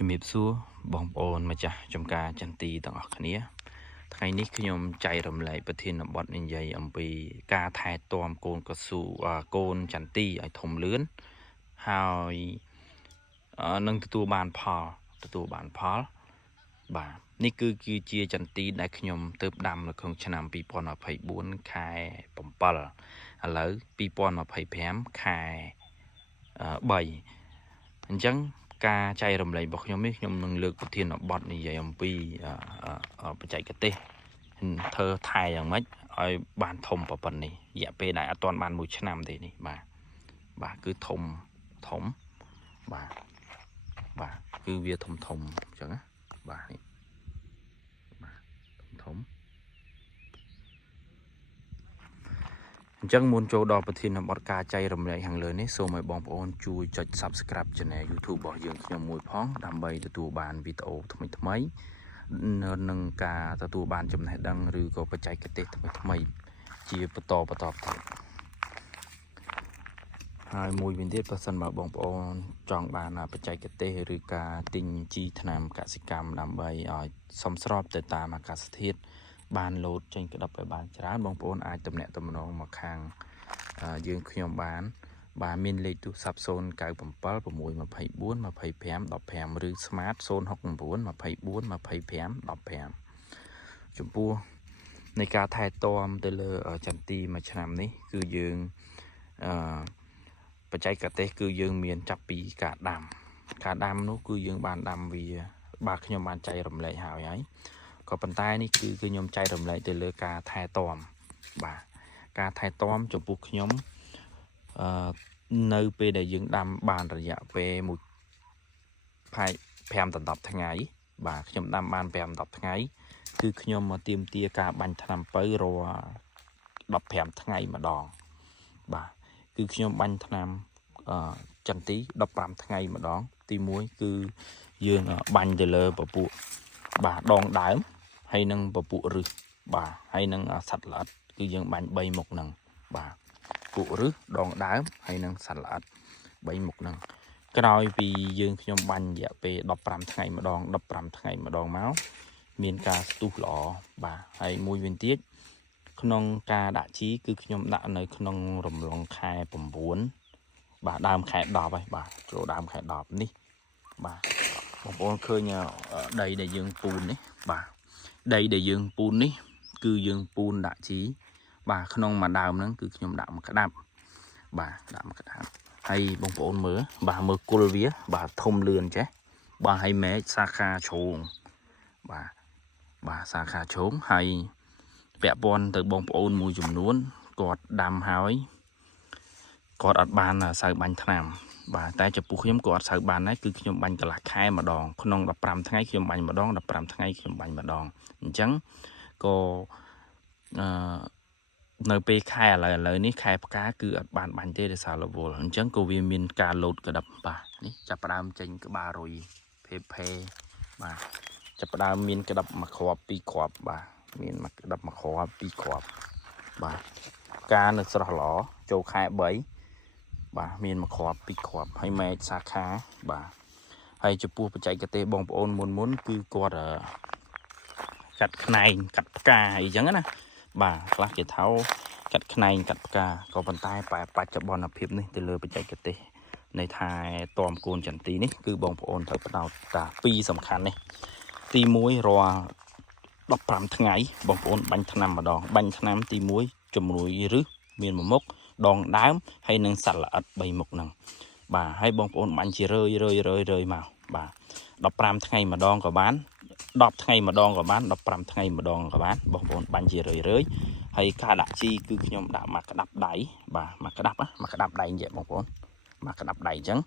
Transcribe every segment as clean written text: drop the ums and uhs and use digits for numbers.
ជំរាបសួរបងប្អូនម្ចាស់ចំការចន្ទីទាំងអស់គ្នាថ្ងៃនេះខ្ញុំចែករំលែកប្រធានបទនិយាយអំពីការថែទាំកូនកស៊ូកូនចន្ទីឲ្យធំលឿនហើយនឹងទទួលបានផលបាទនេះគឺជាចន្ទីដែលខ្ញុំទើបដាំនៅក្នុងឆ្នាំ2024ខែ7ឥឡូវ2025ខែ3អញ្ចឹងការចែករំលែករបស់ខ្ញុំនេះខ្ញុំនឹងលើកប្រធានបទនិយាយអំពីបច្ចេកទេសធ្វើថែយ៉ាងម៉េចឲ្យបានធំប៉ុណ្ណេះរយៈពេលដែលអត់ទាន់បាន1ឆ្នាំទេនេះបាទគឺធំបាទគឺវាធំអញ្ចឹងណាបាទនេះបាទធំអញ្ចឹងមុនចូលដល់ប្រធានបទការចែករំលែកខាងលើនេះសូមឲ្យបងប្អូនជួយចុច Subscribe Channel YouTube របស់យើងខ្ញុំមួយផងដើម្បីទទួលបានវីដេអូថ្មីនឹងការទទួលបានចំណេះដឹងឬក៏បច្ចេកទេសថ្មីជាបន្តទៀតហើយមួយវិញទៀតបើសិនបើបងប្អូនចង់បានបច្ចេកទេសឬការទិញជីថ្នាំកសិកម្មដើម្បីឲ្យសមស្របទៅតាមអាកាសធាតុបានលោតចេញក្តាប់ឲ្យបានច្រើនបងប្អូនអាចទំនាក់ទំនងមកខាងយើងខ្ញុំបានមានលេខទូរស័ព្ទ097 624 25 15ឬ Smart 069 24 25 15ចំពោះនៃការថែទាំទៅលើចន្ទីមួយឆ្នាំនេះគឺយើងបច្ចេកទេសគឺយើងមានចាប់ពីការដាំនោះគឺយើងបានដាំវាបាទខ្ញុំបានចែករំលែកហើយក៏ប៉ុន្តែនេះគឺខ្ញុំចែករំលែកទៅលើការថែទាំបាទការថែទាំចំពោះខ្ញុំនៅពេលដែលយើងដាំបានរយៈពេល5ដល់10ថ្ងៃបាទខ្ញុំដាំបាន5ដល់10ថ្ងៃគឺខ្ញុំមកទាមទារការបាញ់ថ្នាំពៅរាល់15ថ្ងៃម្ដងបាទគឺខ្ញុំបាញ់ថ្នាំចន្ទី15ថ្ងៃម្ដងទី1គឺយើងបាញ់ទៅលើពពួកបាទដងដើមហើយនឹងពពួកឫសបាទហើយនឹងសត្វល្អិតគឺយើងបាញ់3មុខហ្នឹងបាទពួកឫសដងដើមហើយនឹងសត្វល្អិត3មុខហ្នឹងក្រោយពីខ្ញុំបាញ់រយៈពេល15ថ្ងៃម្ដង15ថ្ងៃម្ដងមកមានការស្ទុះល្អបាទហើយមួយវិញទៀតក្នុងការដាក់ជីគឺខ្ញុំដាក់នៅក្នុងរំលងខែ9បាទដើមខែ10ហើយបាទចូលដើមខែ10នេះបាទបងប្អូនឃើញដីដែលយើងពូននេះបាទដីដែលយើងពូននេះគឺយើងពូនដាក់ជីបាទក្នុងមួយដើមហ្នឹងគឺខ្ញុំដាក់មួយក្តាប់បាទដាក់មួយក្តាប់ហើយបងប្អូនមើលបាទមើលគល់វាបាទធំលឿនចេះបាទហើយមែកសាខាជ្រូងបាទសាខាជ្រូងហើយពាក់ព័ន្ធទៅបងប្អូនមួយចំនួនគាត់ដាំហើយគាត់អត់បានសូវបាញ់ថ្នាំបាទតែចំពោះខ្ញុំក៏អត់សូវបានដែរគឺខ្ញុំបាញ់កន្លះខែម្ដងក្នុង15ថ្ងៃខ្ញុំបាញ់ម្ដង15ថ្ងៃខ្ញុំបាញ់ម្ដងអញ្ចឹងក៏នៅពេលខែឥឡូវនេះខែផ្កាគឺអត់បានបាញ់ទេដោយសាររវល់អញ្ចឹងក៏វាមានការលោតក្តាប់បាទនេះចាប់ផ្ដើមចេញក្បាលរុយភេបាទចាប់ផ្ដើមមានក្តាប់មួយគ្រាប់2គ្រាប់បាទមានមួយក្តាប់មួយគ្រាប់2គ្រាប់បាទការនៅស្រស់ល្អចូលខែ3បាទមានមួយគ្រាប់2គ្រាប់ហើយមែកសាខាបាទហើយចំពោះបច្ចេកទេសបងប្អូនមុនគឺគាត់កាត់ខ្នែងកាត់ផ្កាអីចឹងណាបាទខ្លះគេថោកាត់ខ្នែងកាត់ផ្កាក៏ប៉ុន្តែបច្ចុប្បន្នភាពនេះទៅលើបច្ចេកទេសនៃថែទាំកូនចន្ទីនេះគឺបងប្អូនត្រូវផ្ដោតតា2សំខាន់នេះទី1រាល់15ថ្ងៃបងប្អូនបាញ់ថ្នាំម្ដងបាញ់ថ្នាំទី1ជំនួយឫសមានមួយមុខដងដើមហើយនឹងសត្វល្អិត3មុខហ្នឹងបាទហើយបងប្អូនបាញ់ជារឿយមកបាទ15ថ្ងៃម្ដងក៏បាន10ថ្ងៃម្ដងក៏បាន15ថ្ងៃម្ដងក៏បានបងប្អូនបាញ់ជារឿយហើយការដាក់ជីគឺខ្ញុំដាក់មកក្តាប់ដៃបាទមកក្តាប់ដៃនិយាយបងប្អូនមកក្តាប់ដៃអញ្ចឹង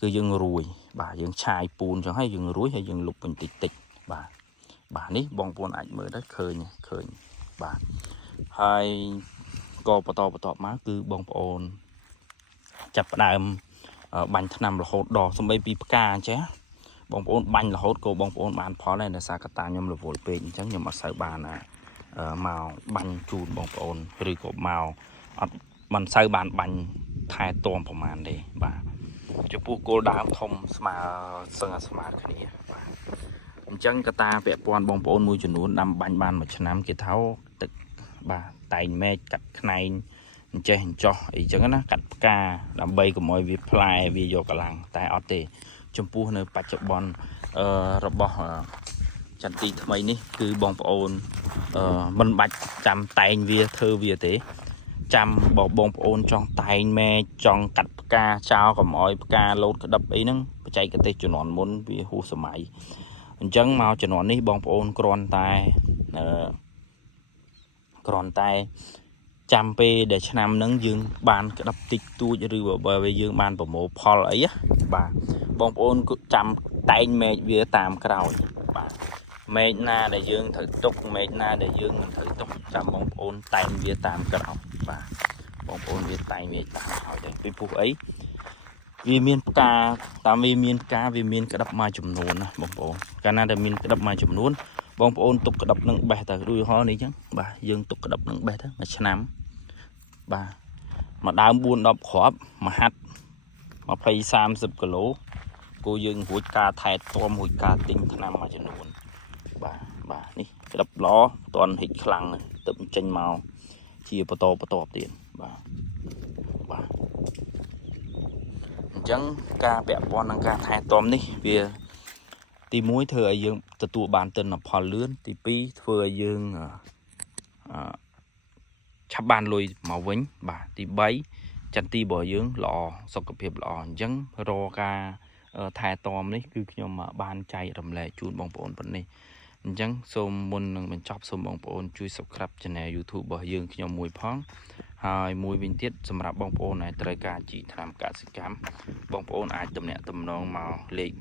គឺយើងរួយបាទយើងឆាយពូនអញ្ចឹងហើយយើងរួយហើយយើងលុបបន្តិចបាទនេះបងប្អូនអាចមើលទៅឃើញបាទហើយក៏បន្តមកគឺបងប្អូនចាប់ផ្ដើមបាញ់ថ្នាំរហូតដល់សំបីពីផ្កាអញ្ចឹងបងប្អូនបាញ់រហូតក៏បងប្អូនបានផលដែរដោយសារកត្តាខ្ញុំរវល់ពេកអញ្ចឹងខ្ញុំអត់សូវបានមកបាញ់ជូនបងប្អូនឬក៏មកអត់មិនសូវបានបាញ់ថែទាំប្រហែលទេបាទ ចំពោះគោលដៅធំស្មើសឹងស្មើគ្នាបាទអញ្ចឹងកតាពាក់ព័ន្ធបងប្អូនមួយចំនួនដាំបាញ់បានមួយឆ្នាំគេថាទឹកបាទតែងមែកកាត់ខ្នែងអញ្ចេះអញ្ចោះអីចឹងណាកាត់ផ្កាដើម្បីកុំឲ្យវាផ្លែវាយកកម្លាំងតែអត់ទេចំពោះនៅបច្ចុប្បន្នរបស់ចន្ទទីថ្មីនេះគឺបងប្អូនមិនបាច់ចាំតែងវាធ្វើវាទេចាំបងប្អូនចង់តែងមែកចង់កាត់ផ្កាចោលកុំឲ្យផ្កាលោតក្តឹបអីហ្នឹងបច្ចេកទេសជំនាន់មុនវាហួសសម័យអញ្ចឹងមកជំនាន់នេះបងប្អូនគ្រាន់តែចាំពេលដែលឆ្នាំហ្នឹងយើងបានក្តឹបតិចតួចឬបើយើងបានប្រមូលផលអីបាទបងប្អូនចាំតែងមែកវាតាមក្រោយបាទមែកណាដែលយើងត្រូវទុកមែកណាដែលយើងមិនត្រូវទុកចាំបងប្អូនតែងវាតាមក្រោយបាទបងប្អូនវាតែងវាតាមក្រោយដែរពីព្រោះអីវាមានផ្កាតាមវាមានផ្កាវាមានក្តឹបមួយចំនួនណាបងប្អូនកាលណាដែលមានក្តឹបមួយចំនួនបងប្អូនទុកក្តឹបនឹងបេះទៅដូចហោនេះអញ្ចឹងបាទយើងទុកក្តឹបនឹងបេះទៅមួយឆ្នាំបាទមួយដើម4-10គ្រាប់មួយហាត់20-30 គីឡូគោយើងរួចការថែទាំរួចការទិញថ្នាំមួយចំនួនបាទនេះក្តឹបល្អតន់ហិចខ្លាំងទឹកចេញមកជាបន្តទៀតបាទអញ្ចឹងការពាក់ព័ន្ធនឹងការថែទាំនេះវាទី1ធ្វើឲ្យយើងទទួលបានទិន្នផលលឿនទី2ធ្វើឲ្យយើងឆាប់បានលុយមកវិញបាទទី3ចន្ទទីរបស់យើងល្អសុខភាពល្អអញ្ចឹងរកការថែទាំនេះគឺខ្ញុំបានចែករំលែកជូនបងប្អូនប៉ុណ្ណេះអញ្ចឹងសូមមុននឹងបញ្ចប់សូមបងប្អូនជួយ Subscribe Channel YouTube របស់យើងខ្ញុំមួយផងហើយមួយវិញទៀតសម្រាប់បងប្អូនដែលត្រូវការជីថ្នាំកសិកម្មបងប្អូនអាចទំនាក់ទំនងមកលេខ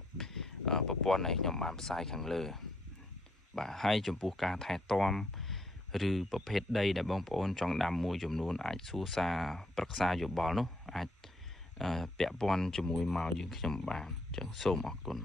ប្រព័ន្ធដែលខ្ញុំបានផ្សាយខាងលើបាទហើយចំពោះការថែទាំឬប្រភេទដីដែលបងប្អូនចង់ដាំមួយចំនួនអាចសួរសារប្រឹក្សាយោបល់នោះអាចពាក់ព័ន្ធជាមួយមកយើងខ្ញុំបានអញ្ចឹងសូមអរគុណ